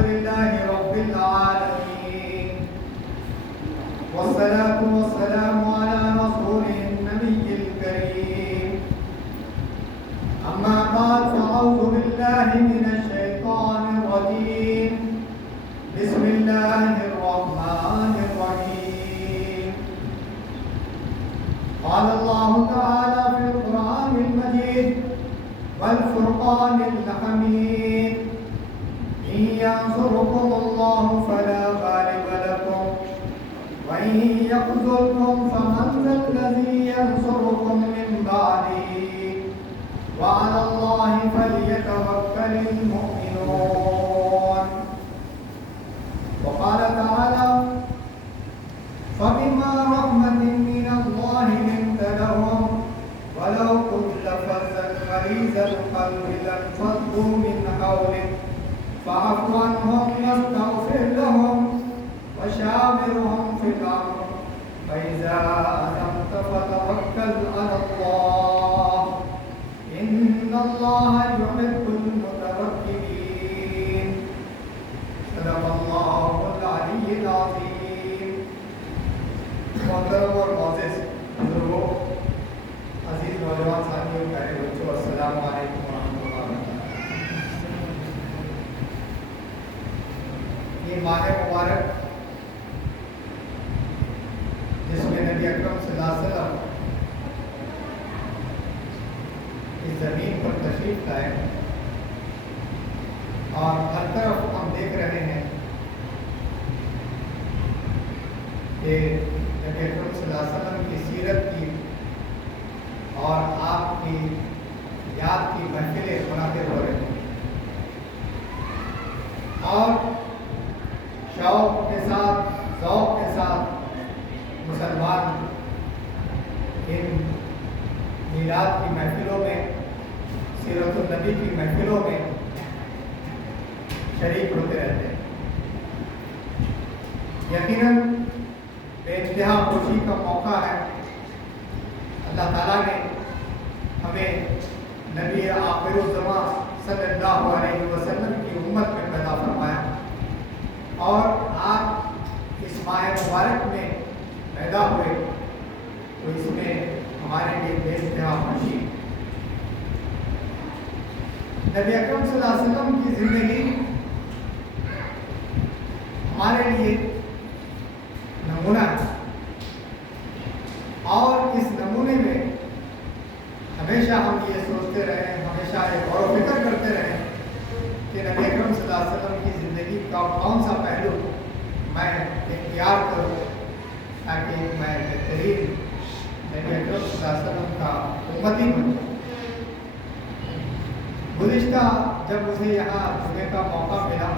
لله رب العالمين، والصلاة والسلام على رسوله النبي الكريم. أما بعد، فأعوذ بالله من الشيطان الرجيم. بسم الله الرحمن الرحيم. قال الله تعالى في القرآن المجيد والفرقان الحميد: إن ينصركم الله فلا غالب لكم وإن يخذلكم فمن ذا الذي ينصركم من بعده وعلى الله فليتوكل المؤمنون. وقال تعالى: فبما رحمة من الله لنت لهم ولو كنت فظا غليظ القلب لانفضوا من حولك فاعف عنهم واستغفر لهم وشاورهم في الأمر فإذا عزمت فتوكل على الله إن الله يحب المتوكلين. صدق الله العلي العظيم. محترم اور معزز بزرگوں، عزیز نوجوان ساتھیوں، پیارے بچوں، السلام علیکم ورحمۃ اللہ وبرکاتہ. یہ ماہ مبارک جس میں نبی اکرم صلی اللہ علیہ وسلم اس زمین پر تشریف لائے، اور ہر طرف ہم دیکھ رہے ہیں کہ نبی اکرم صلی اللہ علیہ وسلم کی سیرت کی اور آپ کی یاد کی محفلیں منعقد ہو رہی ہیں، اور شوق کے ساتھ، ذوق کے ساتھ مسلمان ان میلاد کی محفلوں میں، سیرت النبی کی محفلوں میں شریک ہوتے رہتے ہیں. یقیناً بے انتہا خوشی کا موقع ہے. اللہ تعالیٰ نے ہمیں نبی آخر الزمان صلی اللہ علیہ وسلم کی امت میں پیدا فرمایا، اور آپ اس ماہ مبارک میں پیدا ہوئے، تو اس میں ہمارے لیے بے انتہا خوشی. نبی اکرم صلی اللہ علیہ وسلم کی زندگی ہمارے لیے نمونہ ہے، اور اس نمونے میں ہمیشہ ہم یہ سوچتے رہیں، ہمیشہ یہ غور و فکر کرتے رہیں کہ نبی اکرم صلی اللہ علیہ وسلم کی زندگی کا کون سا پہلو میں اختیار کروں تاکہ میں بہترین نبی اکرم صلی اللہ علیہ وسلم کا امتی بنوں. گزشتہ جب مجھے یہاں جمعے کا موقع ملا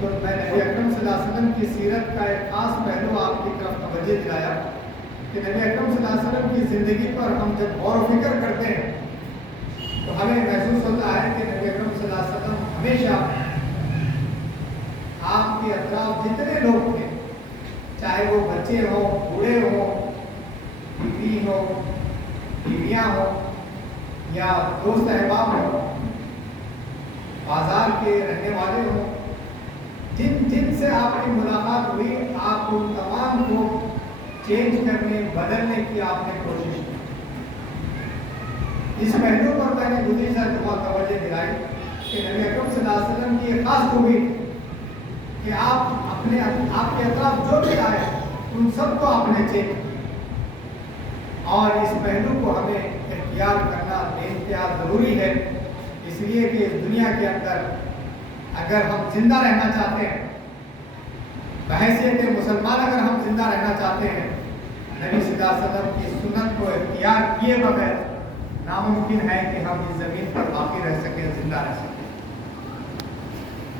تو میں نبی اکرم صلی اللہ علیہ وسلم کی سیرت کا ایک خاص پہلو آپ کی طرف توجہ دلایا کہ نبی اکرم صلی اللہ علیہ وسلم کی زندگی پر ہم جب غور و فکر کرتے ہیں تو ہمیں محسوس ہوتا ہے کہ نبی اکرم صلی اللہ علیہ وسلم ہمیشہ آپ کے اطراف جتنے لوگ تھے، چاہے وہ بچے ہوں، بوڑھے ہوں، بیوی ہوں، بیویاں ہوں، یا دوست احباب ہوں، بازار کے رہنے والے ہوں، جن سے آپ کی ملاقات ہوئی، آپ ان تمام کو چینج کرنے، بدلنے کی آپ نے کوشش کی. اس پہلو پر میں نے گزشتہ جمعہ توجہ دلائی کہ نبی اکرم صلی اللہ علیہ وسلم کی ایک خاص خوبی کہ آپ کے اطراف جو بھی آئے ان سب کو آپ نے چینج کیا، اور اس پہلو کو ہمیں اختیار کرنا بے انتہا ضروری ہے. اس لیے کہ اس دنیا کے اندر اگر ہم زندہ رہنا چاہتے ہیں، بحیثیت مسلمان اگر ہم زندہ رہنا چاہتے ہیں، نبی صلی اللہ علیہ وسلم کی سنت کو اختیار کیے بغیر ناممکن ہے کہ ہم اس زمین پر باقی رہ سکیں، زندہ رہ سکیں.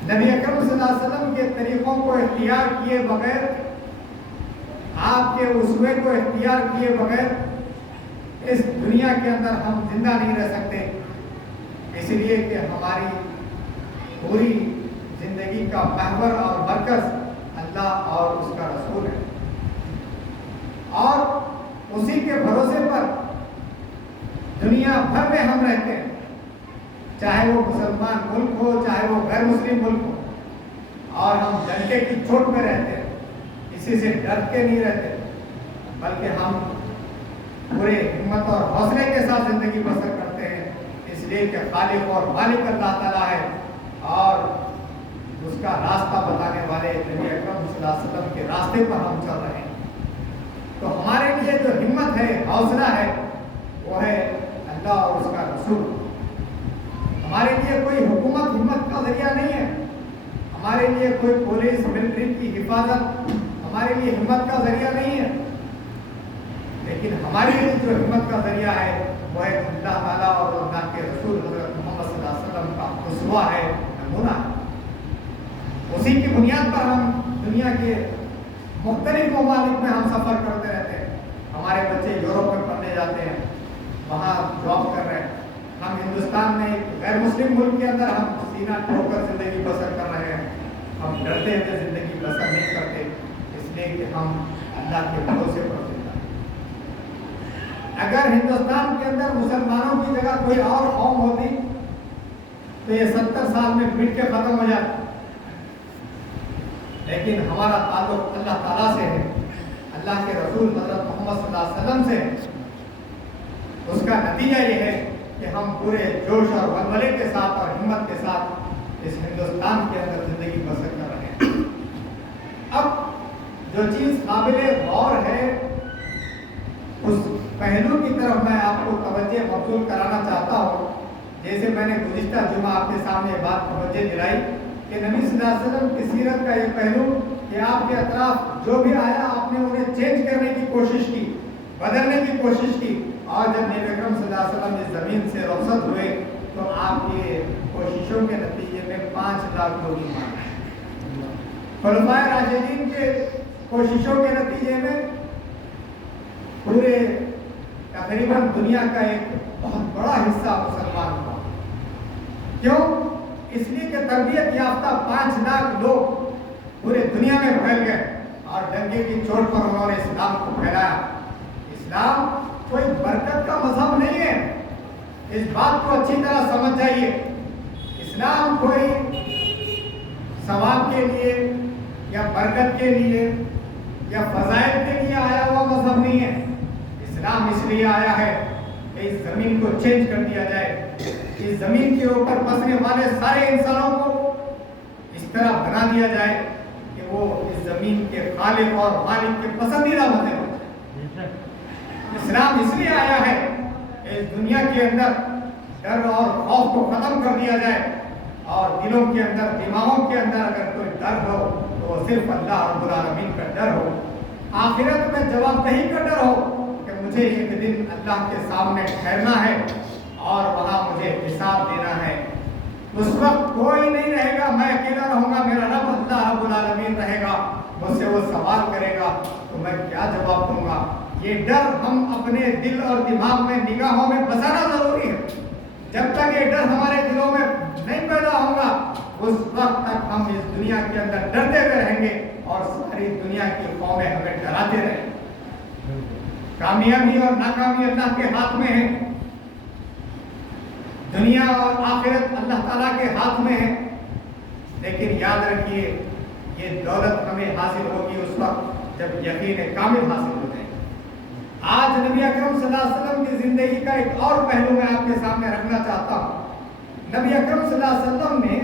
نبی اکرم صلی اللہ علیہ وسلم کے طریقوں کو اختیار کیے بغیر، آپ کے اسوے کو اختیار کیے بغیر اس دنیا کے اندر ہم زندہ نہیں رہ سکتے. اس لیے کہ ہماری پوری زندگی کا محور اور مرکز اللہ اور اس کا رسول ہے، اور اسی کے بھروسے پر دنیا بھر میں ہم رہتے ہیں. چاہے وہ مسلمان ملک ہو چاہے وہ غیر مسلم ملک ہو، اور ہم ڈنڈے کی چوٹ میں رہتے ہیں، کسی سے ڈر کے نہیں رہتے، بلکہ ہم پورے ہمت اور حوصلے کے ساتھ زندگی بسر کرتے ہیں، اس لیے کہ خالق اور مالک اللہ تعالیٰ ہے اور اس کا راستہ بتانے والے نبی اکرم صلی اللہ علیہ وسلم کے راستے پر ہم چل رہے ہیں۔ تو ہمارے لیے جو ہمت ہے، حوصلہ ہے، وہ ہے اللہ اور اس کا رسول۔ ہمارے لیے کوئی حکومت ہمت کا ذریعہ نہیں ہے، ہمارے لیے کوئی پولیس ملٹری کی حفاظت ہمارے لیے ہمت کا ذریعہ نہیں ہے، لیکن ہمارے لیے جو ہمت کا ذریعہ ہے وہ ہے اللہ تعالیٰ اور اللہ کے رسول حضرت محمد صلی اللہ علیہ وسلم کا اسوہ ہے، نمونہ ہے۔ اسی کی بنیاد پر ہم دنیا کے مختلف ممالک میں ہم سفر کرتے رہتے ہیں، ہمارے بچے یورپ میں پڑھنے جاتے ہیں، وہاں جاب کر رہے ہیں، ہم ہندوستان میں غیر مسلم ملک کے اندر ہم سینہ ٹھوک کر زندگی بسر کر رہے ہیں، ہم ڈرتے ہوئے زندگی بسر نہیں کرتے، اس لیے کہ ہم اللہ کے بھروسے پر زندہ ہیں۔ اگر ہندوستان کے اندر مسلمانوں کی جگہ کوئی اور قوم ہوتی تو یہ 70 سال میں مٹ کے ختم ہو جاتا، لیکن ہمارا تعلق اللہ تعالیٰ سے ہے، اللہ کے رسول حضرت محمد صلی اللہ علیہ وسلم سے ہے۔ اس کا نتیجہ یہ ہے کہ ہم پورے جوش اور ولولے کے ساتھ اور ہمت کے ساتھ اس ہندوستان کے اندر زندگی بسر کر رہے ہیں۔ اب جو چیز قابل غور ہے اس پہلو کی طرف میں آپ کو توجہ مبذول کرانا چاہتا ہوں۔ جیسے میں نے گزشتہ جمعہ آپ کے سامنے بات توجہ دلائی کہ نبی صلی اللہ علیہ وسلم کی سیرت کا یہ پہلو کہ آپ کے اطراف جو بھی آیا آپ نے انہیں چینج کرنے کی کوشش کی، بدلنے کی کوشش کی، اور جب نبی اکرم صلی اللہ علیہ وسلم اس زمین سے رخصت ہوئے تو آپ کی کوششوں کے نتیجے میں 5 لاکھ لوگ ایمان لائے۔ خلفائے راشدین کے کوششوں کے نتیجے میں پورے تقریباً دنیا کا ایک بہت بڑا حصہ مسلمان ہوا۔ کیوں؟ اس لیے کہ تربیت یافتہ 5 لاکھ لوگ پورے دنیا میں پھیل گئے اور ڈنڈے کی چوٹ پر انہوں نے اسلام کو پھیلایا۔ اسلام کوئی برکت کا مذہب نہیں ہے، اس بات کو اچھی طرح سمجھ جائیے۔ اسلام کوئی ثواب کے لیے یا برکت کے لیے یا فضائل کے لیے آیا ہوا مذہب نہیں ہے۔ اسلام اس لیے آیا ہے کہ اس زمین کو چینج کر دیا جائے، اس زمین کے اوپر بسنے والے سارے انسانوں کو اس طرح بنا دیا جائے کہ وہ اس زمین کے خالق اور مالک کے پسندیدہ بندے ہو جائے۔ اسلام اس لیے آیا ہے کہ اس دنیا کے اندر ڈر اور خوف کو ختم کر دیا جائے اور دلوں کے اندر، دماغوں کے اندر اگر کوئی ڈر ہو تو وہ صرف اللہ رب العالمین کا ڈر ہو، آخرت میں جواب دہی کا ڈر ہو کہ مجھے ایک دن اللہ کے سامنے ٹھہرنا ہے اور وہاں مجھے حساب دینا ہے۔ اس وقت کوئی نہیں رہے گا، میں اکیلا رہوں گا، میرا رب اللہ رب العالمین رہے گا، مجھ سے وہ سوال کرے گا تو میں کیا جواب دوں گا۔ یہ ڈر ہم اپنے دل اور دماغ میں، نگاہوں میں بسانا ضروری ہے۔ جب تک یہ ڈر ہمارے دلوں میں نہیں پیدا ہوگا اس وقت تک ہم اس دنیا کے اندر ڈرتے ہوئے رہیں گے اور ساری دنیا کی قومیں ہمیں ڈراتے رہیں گے۔ کامیابی اور ناکامی اللہ کے ہاتھ میں ہے، دنیا اور آخرت اللہ تعالیٰ کے ہاتھ میں ہے، لیکن یاد رکھیے یہ دولت ہمیں حاصل ہوگی اس وقت جب یقین کامل حاصل ہو جائے۔ آج نبی اکرم صلی اللہ علیہ وسلم کی زندگی کا ایک اور پہلو میں آپ کے سامنے رکھنا چاہتا ہوں۔ نبی اکرم صلی اللہ علیہ وسلم نے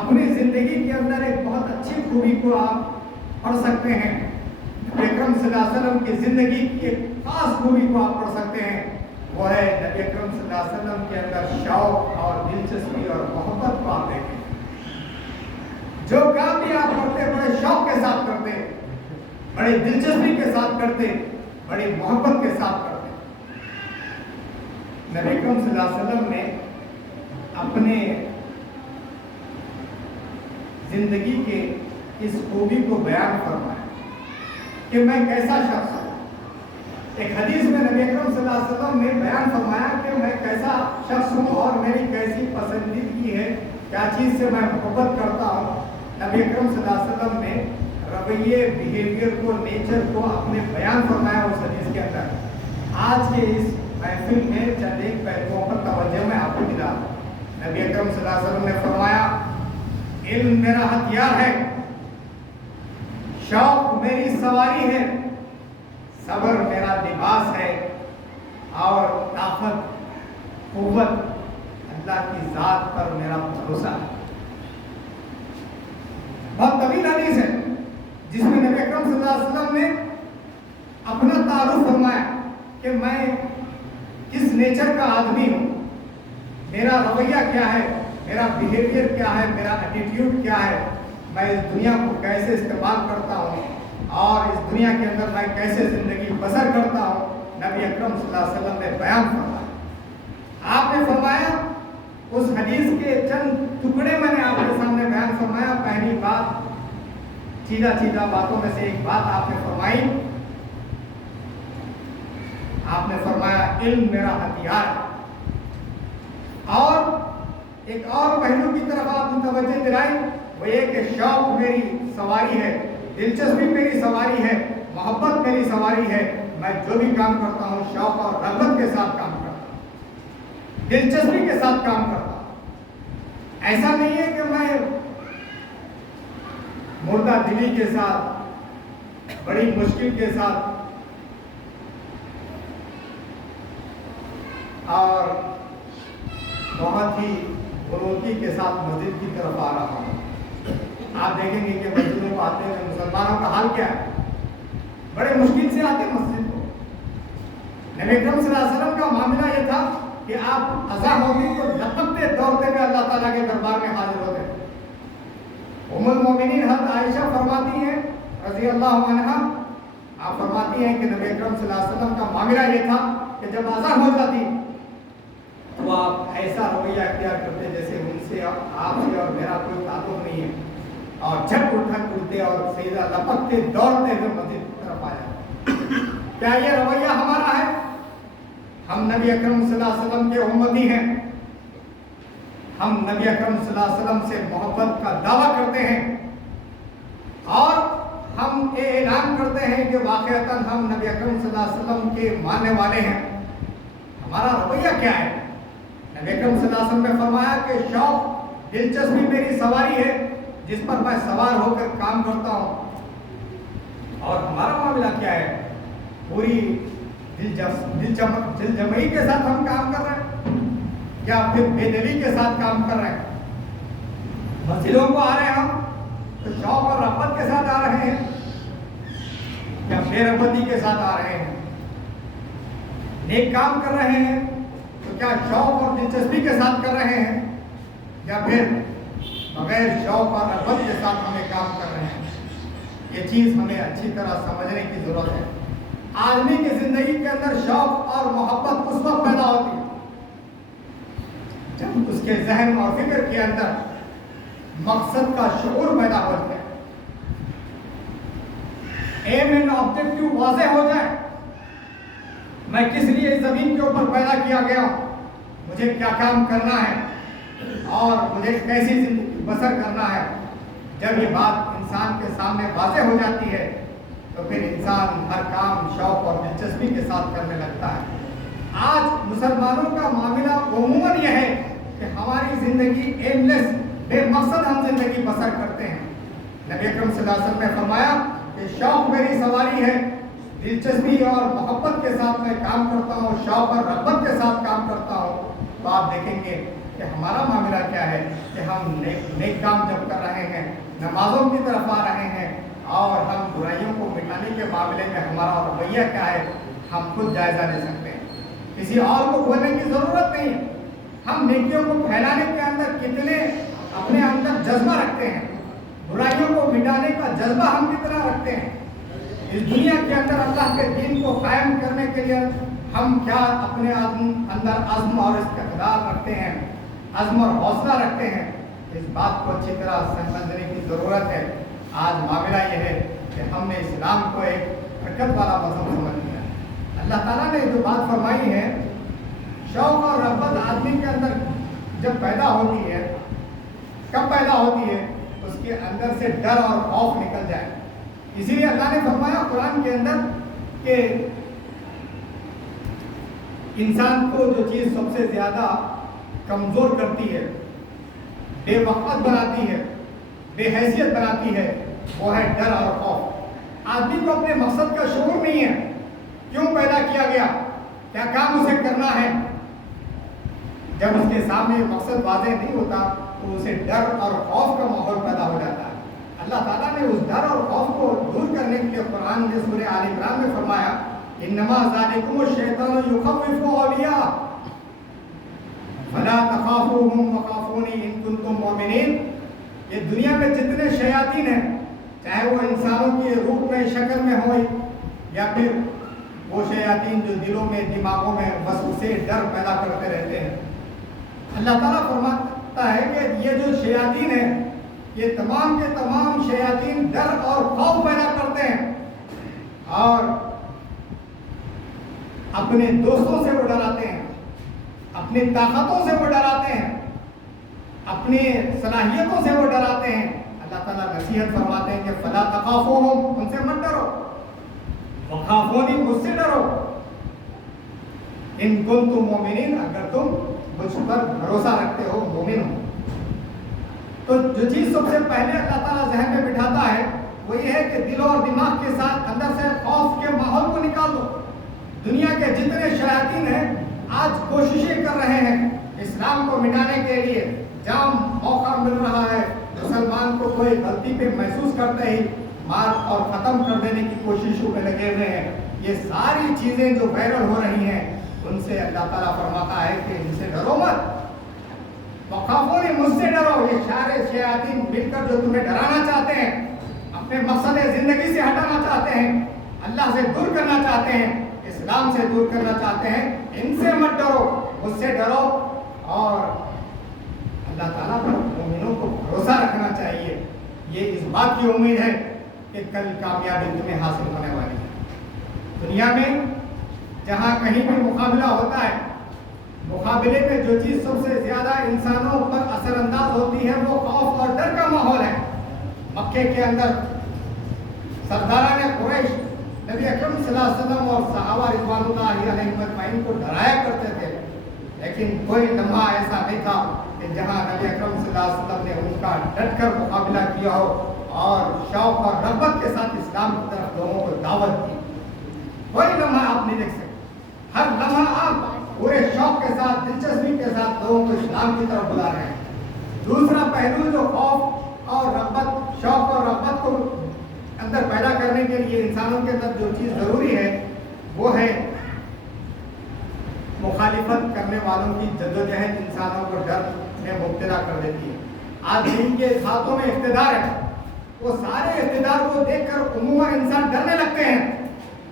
اپنی زندگی کے اندر ایک بہت اچھی خوبی کو آپ پڑھ سکتے ہیں۔ نبی اکرم صلی اللہ علیہ وسلم کی زندگی کی ایک خاص خوبی کو آپ پڑھ سکتے ہیں، وہ ہے نبی اکرم صلی اللہ علیہ وسلم کے اندر شوق اور دلچسپی اور محبت کو آپ دیکھیں۔ جو کام بھی آپ کرتے بڑے شوق کے ساتھ کرتے، بڑی دلچسپی کے ساتھ کرتے، بڑی محبت کے ساتھ کرتے۔ نبی اکرم صلی اللہ علیہ وسلم نے اپنے زندگی کے اس خوبی کو بیان فرمایا کہ میں کیسا شخص ہوں۔ ایک حدیث میں نبی اکرم صلی اللہ علیہ وسلم نے بیان فرمایا کہ میں کیسا شخص ہوں اور میری کیسی پسندیدگی ہے، کیا چیز سے میں محبت کرتا ہوں۔ نبی اکرم صلی اللہ علیہ وسلم نے رویے، بیہیویئر کو، نیچر کو اپنے بیان فرمایا اس حدیث کے اندر۔ آج کے اس محفل میں چند ایک پہلوؤں پر توجہ میں آپ کو دلا۔ نبی اکرم صلی اللہ علیہ وسلم نے فرمایا علم میرا ہتھیار ہے، شوق میری سواری ہے، صبر میرا لباس ہے، اور طاقت قوت اللہ کی ذات پر میرا بھروسہ ہے۔ بہت طویل حدیث ہے جس میں نبی اکرم صلی اللہ علیہ وسلم نے اپنا تعارف فرمایا کہ میں کس نیچر کا آدمی ہوں، میرا رویہ کیا ہے، میرا بیہیویئر کیا ہے، میرا ایٹیٹیوڈ کیا ہے، میں اس دنیا کو کیسے استعمال کرتا ہوں اور اس دنیا کے اندر میں کیسے زندگی بسر کرتا ہوں۔ نبی اکرم صلی اللہ علیہ وسلم نے بیان فرمایا۔ آپ نے فرمایا، اس حدیث کے چند ٹکڑے میں نے آپ کے سامنے بیان فرمایا۔ پہلی بات، چیدہ باتوں میں سے ایک بات آپ نے فرمائی، آپ نے فرمایا علم میرا ہتھیار ہے، اور ایک اور پہلو کی طرف آپ متوجہ دلائی، وہ یہ کہ شوق میری سواری ہے، دلچسپی میری سواری ہے، محبت میری سواری ہے۔ میں جو بھی کام کرتا ہوں شوق اور رغبت کے ساتھ کام کرتا ہوں، دلچسپی کے ساتھ کام کرتا ہوں۔ ایسا نہیں ہے کہ میں مردہ دلی کے ساتھ، بڑی مشکل کے ساتھ اور بہت ہی غلوتی کے ساتھ مسجد کی طرف آ رہا ہوں۔ آپ دیکھیں گے کہ مسجدوں کو آتے ہوئے مسلمانوں کا حال کیا ہے، بڑے مشکل سے آتے مسجد کو۔ نبی اکرم صلی اللہ علیہ وسلم کا معاملہ یہ تھا کہ آپ اذان ہوتی تو لپکتے دوڑتے ہوئے اللہ تعالیٰ کے دربار میں حاضر ہوتے۔ ام المومنین حضرت عائشہ فرماتی ہیں رضی اللہ عنہا، آپ فرماتی ہیں کہ نبی اکرم صلی اللہ علیہ وسلم کا معاملہ یہ تھا کہ جب اذان ہو جاتی تو آپ ایسا رویہ اختیار کرتے جیسے ان سے آپ سے اور میرا کوئی تعلق نہیں ہے، اور جھٹ اٹھا کرتے اور سیدھا لپکتے دوڑتے ہوئے مسجد کی طرف آ جاتے۔ کیا یہ رویہ ہمارا ہے؟ ہم نبی اکرم صلی اللہ علیہ وسلم کے امتی ہیں، ہم نبی اکرم صلی اللہ علیہ وسلم سے محبت کا دعویٰ کرتے ہیں، اور ہم یہ اعلان کرتے ہیں کہ واقعتاً ہم نبی اکرم صلی اللہ علیہ وسلم کے ماننے والے ہیں۔ ہمارا رویہ کیا ہے؟ نبی اکرم صلی اللہ علیہ وسلم نے فرمایا کہ شوق دلچسپی میری سواری ہے جس پر میں سوار ہو کر کام کرتا ہوں، اور ہمارا معاملہ کیا ہے؟ پوری دل جمعی کے ساتھ ہم کام کر رہے ہیں یا پھر بے دلی کے ساتھ کام کر رہے ہیں؟ مسجدوں کو آ رہے ہیں ہم تو شوق اور رغبت کے ساتھ آ رہے ہیں یا بے رغبتی کے ساتھ آ رہے ہیں؟ نیک کام کر رہے ہیں تو کیا شوق اور دلچسپی کے ساتھ کر رہے ہیں یا پھر بغیر شوق اور رغبت کے ساتھ ہمیں کام کر رہے ہیں؟ یہ چیز ہمیں اچھی طرح سمجھنے کی ضرورت ہے۔ آدمی کی زندگی کے اندر شوق اور محبت اس وقت پیدا ہوتی ہے جب اس کے ذہن اور فکر کے اندر مقصد کا شعور پیدا ہو جائے، ایم اینڈ آبجیکٹو واضح ہو جائے، میں کس لیے اس زمین کے اوپر پیدا کیا گیا ہوں، مجھے کیا کام کرنا ہے اور مجھے کیسی زندگی بسر کرنا ہے۔ جب یہ بات انسان کے سامنے واضح ہو جاتی ہے تو پھر انسان ہر کام شوق اور دلچسپی کے ساتھ کرنے لگتا ہے۔ آج مسلمانوں کا معاملہ عموماً یہ ہے کہ ہماری زندگی ایم لیس، بے مقصد ہم زندگی بسر کرتے ہیں۔ نبی اکرم صلی اللہ علیہ وسلم نے فرمایا کہ شوق میری سواری ہے، دلچسپی اور محبت کے ساتھ میں کام کرتا ہوں، شوق اور رغبت کے ساتھ کام کرتا ہوں۔ تو آپ دیکھیں گے کہ ہمارا معاملہ کیا ہے کہ ہم نیک کام جب کر رہے ہیں، نمازوں کی طرف آ رہے ہیں، اور ہم برائیوں کو مٹانے کے معاملے میں ہمارا رویہ کیا ہے، ہم خود جائزہ لے سکتے ہیں۔ کسی اور کو بولنے کی ضرورت نہیں ہے۔ ہم نیکیوں کو پھیلانے کے اندر کتنے اپنے اندر جذبہ رکھتے ہیں، برائیوں کو مٹانے کا جذبہ ہم کتنا رکھتے ہیں، اس دنیا کے اندر اللہ کے دین کو قائم کرنے کے لیے ہم کیا اپنے اندر عزم اور استقلال رکھتے ہیں، عزم اور حوصلہ رکھتے ہیں۔ اس بات کو اچھی طرح سمجھنے کی ضرورت ہے۔ آج معاملہ یہ ہے کہ ہم نے اسلام کو ایک حرکت والا مذہب سمجھ لیا ہے۔ اللہ تعالیٰ نے جو بات فرمائی ہے، شوق اور رغبت آدمی کے اندر جب پیدا ہوتی ہے، کب پیدا ہوتی ہے؟ اس کے اندر سے ڈر اور خوف نکل جائے۔ اسی لیے اللہ نے فرمایا قرآن کے اندر کہ انسان کو جو چیز سب سے زیادہ کمزور کرتی ہے، بے وقت بناتی ہے، بے حیثیت بناتی ہے، وہ ہے ڈر اور خوف۔ آدمی کو اپنے مقصد کا شعور نہیں ہے، کیوں پیدا کیا گیا، کیا کام اسے کرنا ہے۔ جب اس کے سامنے مقصد واضح نہیں ہوتا تو اسے ڈر اور خوف کا ماحول پیدا ہو جاتا ہے۔ اللہ تعالیٰ نے اس ڈر اور خوف کو دور کرنے کے لیے قرآن میں سورہ آل عمران میں فرمایا انما ذالکم الشیطان یخوف اولیاء فلا تخافوهم وخافونی ان کنتم مؤمنین۔ یہ دنیا میں جتنے شیاطین ہیں، چاہے وہ انسانوں کے روپ میں، شکل میں ہوں، یا پھر وہ شیاطین جو دلوں میں، دماغوں میں وسوسے، ڈر پیدا کرتے رہتے ہیں، اللہ تعالیٰ فرماتا ہے کہ یہ جو شیاطین ہیں، یہ تمام کے تمام شیاطین ڈر اور خوف پیدا کرتے ہیں، اور اپنے دوستوں سے وہ ڈراتے ہیں، اپنی طاقتوں سے وہ ڈراتے ہیں، اپنی صلاحیتوں سے وہ ڈراتے ہیں۔ اللہ تعالیٰ نصیحت فرماتے ہیں کہ فلا تخافوہم، ان سے مت ڈرو، وخافونی، مجھ سے ڈرو، ان کنتم مومنین، اگر تم مجھ پر بھروسہ رکھتے ہو، مومن ہو۔ تو جو چیز سب سے پہلے اللہ تعالیٰ ذہن میں بٹھاتا ہے وہ یہ ہے کہ دل اور دماغ کے ساتھ اندر سے خوف کے ماحول کو نکال دو۔ دنیا کے جتنے شیاطین ہیں آج کوششیں کر رہے ہیں اسلام کو مٹانے کے لیے، جام موقع مل رہا ہے، مسلمان کو کوئی غلطی پہ محسوس کرتے ہی مار اور ختم کر دینے کی کوششوں میں لگے ہوئے ہیں۔ یہ ساری چیزیں جو وائرل ہو رہی ہیں ان سے اللہ تعالیٰ فرماتا ہے کہ ان سے ڈرو مت، وخافونی، مجھ سے ڈرو۔ یہ سارے شیاطین مل کر جو تمہیں ڈرانا چاہتے ہیں، اپنے مقصد زندگی سے ہٹانا چاہتے ہیں، اللہ سے دور کرنا چاہتے ہیں، اسلام سے دور کرنا چاہتے ہیں، ان سے مت ڈرو، مجھ سے ڈرو۔ اور اللہ تعالیٰ پر مومنوں کو بھروسہ رکھنا چاہیے، یہ اس بات کی امید ہے کہ کل کامیابی تمہیں حاصل ہونے والی ہے۔ دنیا میں جہاں کہیں بھی مقابلہ ہوتا ہے، مقابلے میں جو چیز سب سے زیادہ انسانوں پر اثر انداز ہوتی ہے وہ خوف اور ڈر کا ماحول ہے۔ مکے کے اندر سرداران قریش نبی اکرم صلی اللہ علیہ وسلم اور صحابہ رضوان اللہ علیہم اجمعین کو ڈرایا کرتے تھے، لیکن کوئی لمحہ ایسا نہیں تھا کہ جہاں نبی اکرم صلی اللہ علیہ وسلم نے ان کا ڈٹ کر مقابلہ کیا ہو اور شوق اور رغبت کے ساتھ اسلام کی طرف لوگوں کو دعوت دی۔ کوئی لمحہ آپ نہیں دیکھ سکتے، ہر لمحہ آپ پورے شوق کے ساتھ، دلچسپی کے ساتھ لوگوں کو اسلام کی طرف بلا رہے ہیں۔ دوسرا پہلو جو خوف اور رغبت، شوق اور رغبت کو اندر پیدا کرنے کے لیے انسانوں کے اندر جو چیز ضروری ہے وہ ہے مخالفت کرنے والوں کی جدوجہد انسانوں کو ڈر میں مبتلا کر دیتی ہے۔ آج جن کے ہاتھوں میں اقتدار ہے وہ سارے اقتدار کو دیکھ کر عموماً انسان ڈرنے لگتے ہیں۔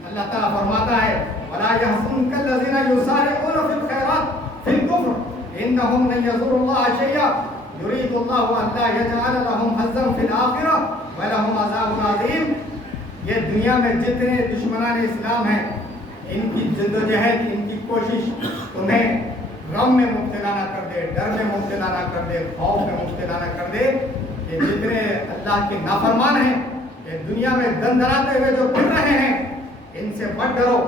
اللہ تعالیٰ فرماتا ہے وَلَا يَحْزُنكَ الَّذِينَ يُسَارِعُونَ فِي الْخَيْرَاتِ فِي الْكُفْرِ إِنَّهُمْ لَن يَضُرُّوا اللَّهَ شَيْئًا يُرِيدُ اللَّهُ أَن لَّا يَجْعَلَ لَهُمْ حَظًّا فِي الْآخِرَةِ وَلَهُمْ عَذَابٌ عَظِيمٌ۔ یہ دنیا میں جتنے دشمنان اسلام ہیں، ان کی جدوجہد، ان کی کوشش انہیں غم میں مبتلا نہ کر دے، ڈر میں مبتلا نہ کر دے، خوف میں مبتلا نہ کر دے۔ یہ جتنے اللہ کے نافرمان ہیں، یہ دنیا میں دن دھراتے ہوئے جو پھر رہے ہیں، ان سے مت ڈرو۔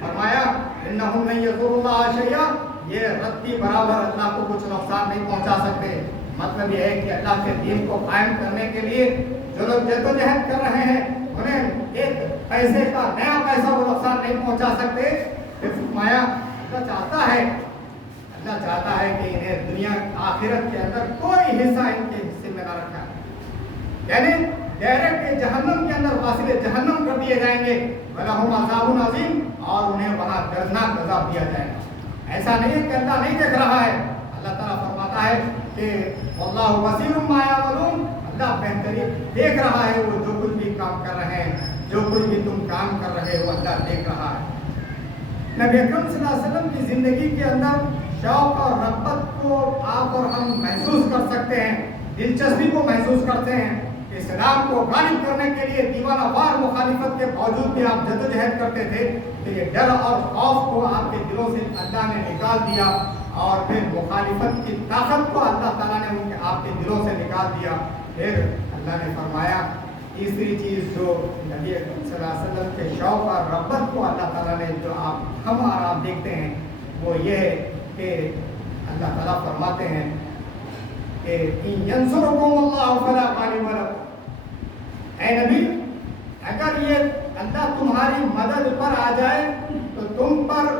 فرمایا انہم لن یضروا اللہ شیئا، یہ رتی برابر اللہ کو کچھ نقصان نہیں پہنچا سکتے۔ مطلب یہ ہے کہ اللہ کے دین کو قائم کرنے کے لیے جو لوگ جدوجہد کر رہے ہیں انہیں ایک پیسے کا نیا پیسہ وہ نقصان نہیں پہنچا سکتے۔ پھر فرمایا اللہ چاہتا ہے کہ انہیں دنیا آخرت کے اندر کوئی حصہ ان کے حصے میں نہ رکھا، یعنی ڈائریکٹ جہنم کے اندر واصل جہنم کر دیے جائیں گے، وَلَهُمْ عَذَابٌ عَظِيمٌ، اور انہیں وہاں دردناک عذاب دیا جائے گا۔ ایسا نہیں ہے کہ اللہ نہیں دیکھ رہا ہے، اللہ تعالیٰ فرماتا ہے کہ وَاللَّهُ بَصِيرٌ بِمَا يَعْمَلُونَ، اللہ بہترین دیکھ رہا ہے، وہ جو کچھ بھی کام کر رہے ہیں، جو کچھ بھی تم کام کر رہے ہو، اللہ دیکھ رہا ہے۔ نبی اکرم صلی اللہ علیہ وسلم کی زندگی کے اندر شوق اور رغبت کو آپ اور ہم محسوس کر سکتے ہیں، دلچسپی کو محسوس کرتے ہیں۔ اسلام کو غالب کرنے کے لیے دیوانہ وار مخالفت کے باوجود بھی آپ جدوجہد کرتے تھے، تو یہ ڈر اور خوف کو آپ کے دلوں سے اللہ نے نکال دیا، اور پھر مخالفت کی طاقت کو اللہ تعالیٰ نے آپ کے دلوں سے نکال دیا۔ پھر اللہ نے فرمایا تیسری چیز جو نبی اکرم صلی اللہ علیہ وسلم کے شوق اور رغبت کو اللہ تعالیٰ نے جو ہم اور آپ دیکھتے ہیں وہ یہ ہے کہ اللہ تعالیٰ فرماتے ہیں کہ ان ینصرکم اللہ فلا غالب لکم، اے نبی اگر یہ اللہ تمہاری مدد پر آ جائے تو تم پر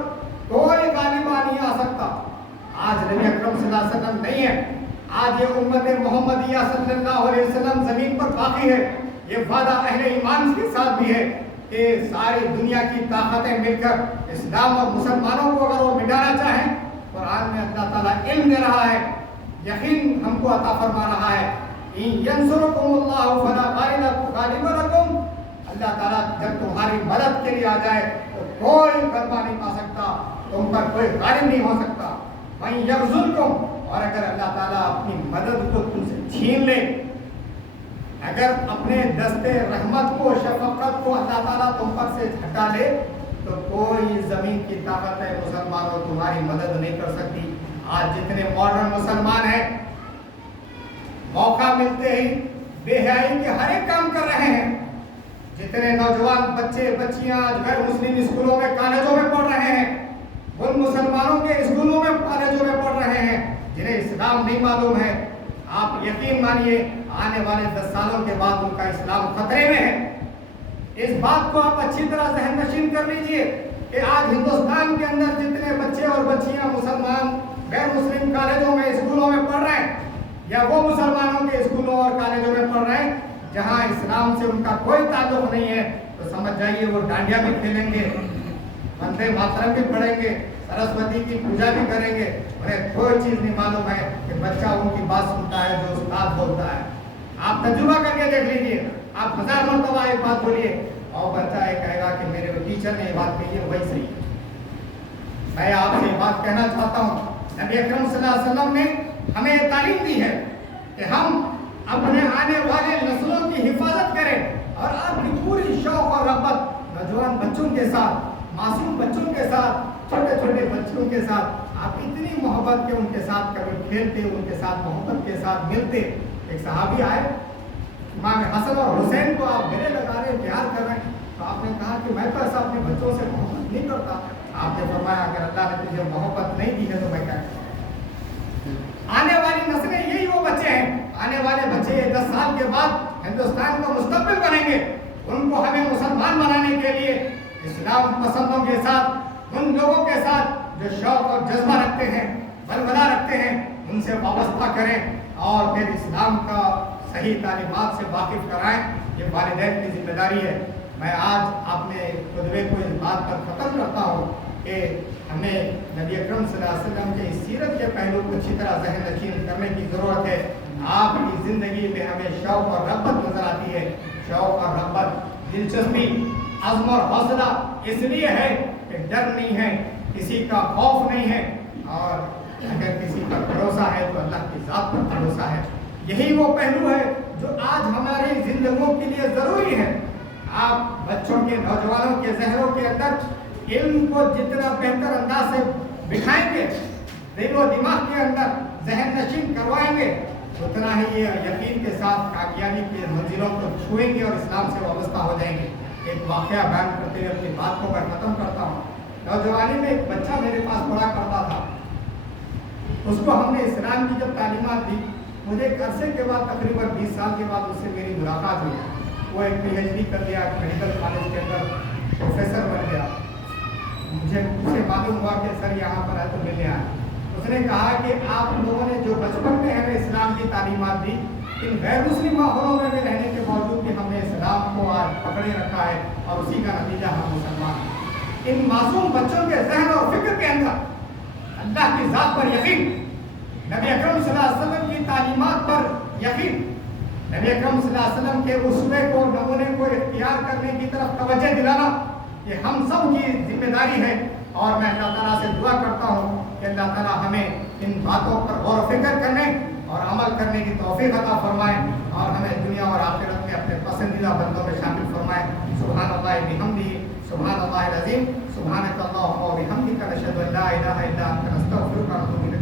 کوئی غالبہ نہیں آ سکتا۔ آج نبی اکرم صلی اللہ علیہ وسلم نہیں ہے، آج یہ امت محمدیہ صلی اللہ علیہ وسلم زمین پر باقی ہے۔ یہ وعدہ اہل ایمان کے ساتھ بھی ہے کہ ساری دنیا کی طاقتیں مل کر اسلام اور مسلمانوں کو اگر وہ مٹانا چاہیں، قرآن میں اللہ تعالیٰ علم دے رہا ہے، یقین ہم کو عطا فرما رہا ہے۔ ان ینصرکم اللہ فلا غالب لکم، اللہ تعالیٰ جب تمہاری مدد کے لیے آ جائے تو کوئی غلبہ نہیں پا سکتا، تم پر کوئی غالب نہیں ہو سکتا۔ وَإِن يَخْذُلْكُمْ، اور اگر اللہ تعالیٰ اپنی مدد کو تم سے چھین لے، اگر اپنے دستے رحمت کو شفقت کو اللہ تعالیٰ تم پر سے ہٹا لے تو کوئی زمین کی طاقت ہے مسلمانوں تمہاری مدد نہیں کر سکتی۔ آج جتنے ماڈرن مسلمان ہیں موقع ملتے ہی بے حیائی کے ہر ایک کام کر رہے ہیں، جتنے نوجوان بچے بچیاں غیر مسلم اسکولوں میں کالجوں میں پڑھ رہے ہیں، ان مسلمانوں کے اسکولوں میں کالجوں میں پڑھ رہے ہیں جنہیں اسلام نہیں معلوم ہے، آپ یقین مانیے آنے والے 10 سالوں کے بعد ان کا اسلام خطرے میں ہے۔ اس بات کو آپ اچھی طرح ذہن نشین کر لیجئے کہ آج ہندوستان کے اندر جتنے بچے اور بچیاں مسلمان غیر مسلم کالجوں میں اسکولوں میں پڑھ رہے ہیں، یا وہ مسلمانوں کے اسکولوں اور کالجوں میں پڑھ رہے ہیں جہاں اسلام سے ان کا کوئی تعلق نہیں ہے، تو سمجھ جائیے وہ ڈانڈیا بھی کھیلیں گے، وندے ماترم بھی پڑھیں گے، سرسوتی کی پوجا بھی کریں گے، انہیں کوئی چیز نہیں معلوم ہے کہ بچہ ان کی بات سنتا ہے جو استاد بولتا ہے۔ آپ تجربہ کر کے دیکھ لیجئے، آپ 1000 مرتبہ ایک بات بولیے اور بچہ یہ کہے گا کہ میرے ٹیچر نے یہ بات کہی ہے وہی صحیح ہے۔ میں آپ سے یہ بات کہنا چاہتا ہوں، نبی اکرم صلی اللہ علیہ وسلم نے ہمیں یہ تعلیم دی ہے کہ ہم اپنے آنے والے نسلوں کی حفاظت کریں، اور آپ کی پوری شوق اور رغبت نوجوان بچوں کے ساتھ، معصوم بچوں کے ساتھ، چھوٹے چھوٹے بچوں کے ساتھ آپ اتنی محبت کے ان کے ساتھ کبھی کھیلتے، ان کے ساتھ محبت کے ساتھ ملتے۔ ایک صحابی آئے، امام حسن اور حسین کو آپ گلے لگا رہے پیار کر رہے ہیں، تو آپ نے کہا کہ میں تو ایسا اپنے بچوں سے محبت نہیں کرتا۔ آپ نے فرمایا اگر اللہ نے تجھے محبت نہیں دی ہے تو میں کیا کروں؟ آنے والی نسلیں یہی وہ بچے ہیں، آنے والے بچے 10 سال کے بعد ہندوستان کا مستقبل بنیں گے۔ ان کو ہمیں مسلمان بنانے کے لیے اسلام پسندوں کے ساتھ، ان لوگوں کے ساتھ جو شوق اور جذبہ رکھتے ہیں، ولولہ رکھتے ہیں، ان سے وابستہ کریں اور پھر اسلام کا صحیح تعلیمات سے واقف کرائیں۔ یہ والدین کی ذمہ داری ہے۔ میں آج اپنے خطبے کو اس بات پر ختم کرتا ہوں کہ ہمیں نبی اکرم صلی اللہ علیہ وسلم کے اس سیرت کے پہلو کو اچھی طرح ذہن نشین کرنے کی ضرورت ہے۔ آپ کی زندگی میں ہمیں شوق اور رغبت نظر آتی ہے، شوق اور رغبت، دلچسپی، عزم اور حوصلہ اس لیے ہے کہ ڈر نہیں ہے، کسی کا خوف نہیں ہے، اور اگر کسی پر بھروسہ ہے تو اللہ کی ذات پر بھروسہ ہے۔ یہی وہ پہلو ہے جو آج ہماری زندگیوں کے لیے ضروری ہے۔ آپ بچوں کے، نوجوانوں کے ذہنوں کے اندر علم کو جتنا بہتر انداز سے بٹھائیں گے، دل و دماغ کے اندر ذہن نشین کروائیں گے، اتنا ہی یہ یقین کے ساتھ کامیابی کی منزلوں کو چھوئیں گے اور اسلام سے وابستہ ہو جائیں گے۔ ایک واقعہ بیان کرتے ہوئے اپنی بات کو میں ختم کرتا ہوں۔ نوجوانی میں ایک بچہ میرے پاس پڑھا کرتا تھا، اس کو ہم نے اسلام کی جب تعلیمات دی، مجھے ایک عرصے کے بعد تقریباً 20 سال کے بعد اس سے میری ملاقات ہوئی۔ وہ ایک PhD کر لیا، میڈیکل کالج کے اندر پروفیسر بن گیا۔ مجھے معلوم ہوا کہ سر یہاں پر ہے تو ملنے آیا۔ اس نے کہا کہ آپ لوگوں نے جو بچپن میں ہمیں اسلام کی تعلیمات دی، ان غیر مسلم ماحولوں میں بھی رہنے کے باوجود بھی ہم نے اسلام کو آج پکڑے رکھا ہے، اور اسی کا نتیجہ ہم مسلمان ہیں۔ ان معصوم بچوں کے ذہن اور فکر کے اندر اللہ کی ذات پر یقین، نبی اکرم صلی اللہ علیہ وسلم کی تعلیمات پر یقین، نبی اکرم صلی اللہ علیہ وسلم کے اسوے کو، نمونے کو اختیار کرنے کی طرف توجہ دلانا، یہ ہم سب کی ذمہ داری ہے۔ اور میں اللہ تعالیٰ سے دعا کرتا ہوں کہ اللہ تعالیٰ ہمیں ان باتوں پر غور و فکر کرنے اور عمل کرنے کی توفیق عطا فرمائے، اور ہمیں دنیا اور آخرت میں اپنے پسندیدہ بندوں میں شامل فرمائے۔ سبحان اللہ بحمدہ، سبحان اللہ العظیم، سبحانک اللہم و بحمدک، نشہد ان لا الہ الا انت، نستغفرک و نتوب الیک۔